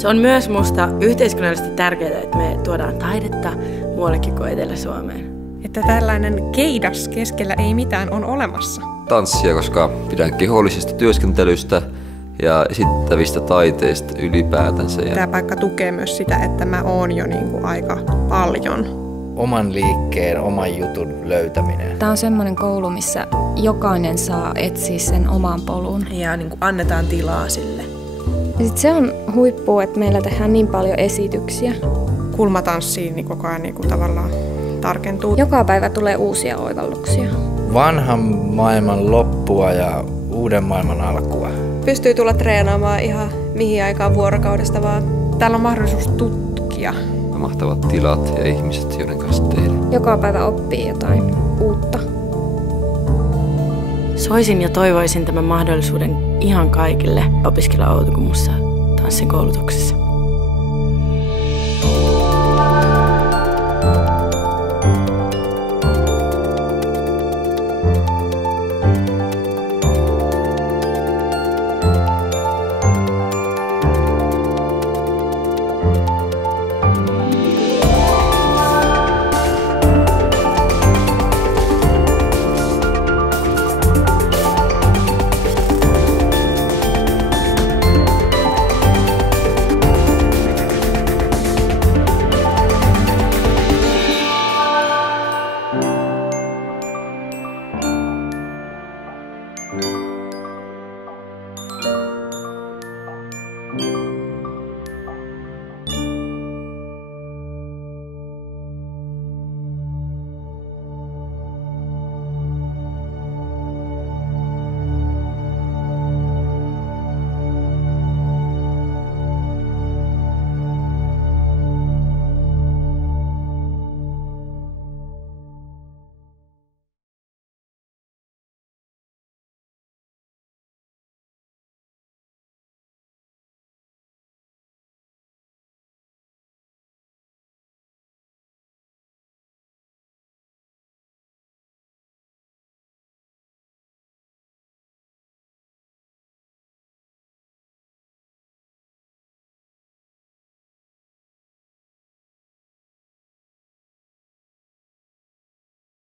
Se on myös musta yhteiskunnallisesti tärkeää, että me tuodaan taidetta muuallekin kuin Etelä-Suomeen. Että tällainen keidas keskellä ei mitään on olemassa. Tanssia, koska pidän kehollisesta työskentelystä ja esittävistä taiteista ylipäätänsä. Tämä paikka tukee myös sitä, että mä oon jo aika paljon. Oman liikkeen, oman jutun löytäminen. Tämä on semmoinen koulu, missä jokainen saa etsiä sen oman polun. Ja annetaan tilaa sille. Ja sit se on huippu, että meillä tehdään niin paljon esityksiä. Kulmatanssiin koko ajan tavallaan tarkentuu. Joka päivä tulee uusia oivalluksia. Vanhan maailman loppua ja uuden maailman alkua. Pystyy tulla treenaamaan ihan mihin aikaan vuorokaudesta vaan. Täällä on mahdollisuus tutkia. Mahtavat tilat ja ihmiset, joiden kanssa tehdä. Joka päivä oppii jotain uutta. Soisin ja toivoisin tämän mahdollisuuden ihan kaikille opiskella Outokummussa tanssikoulutuksessa.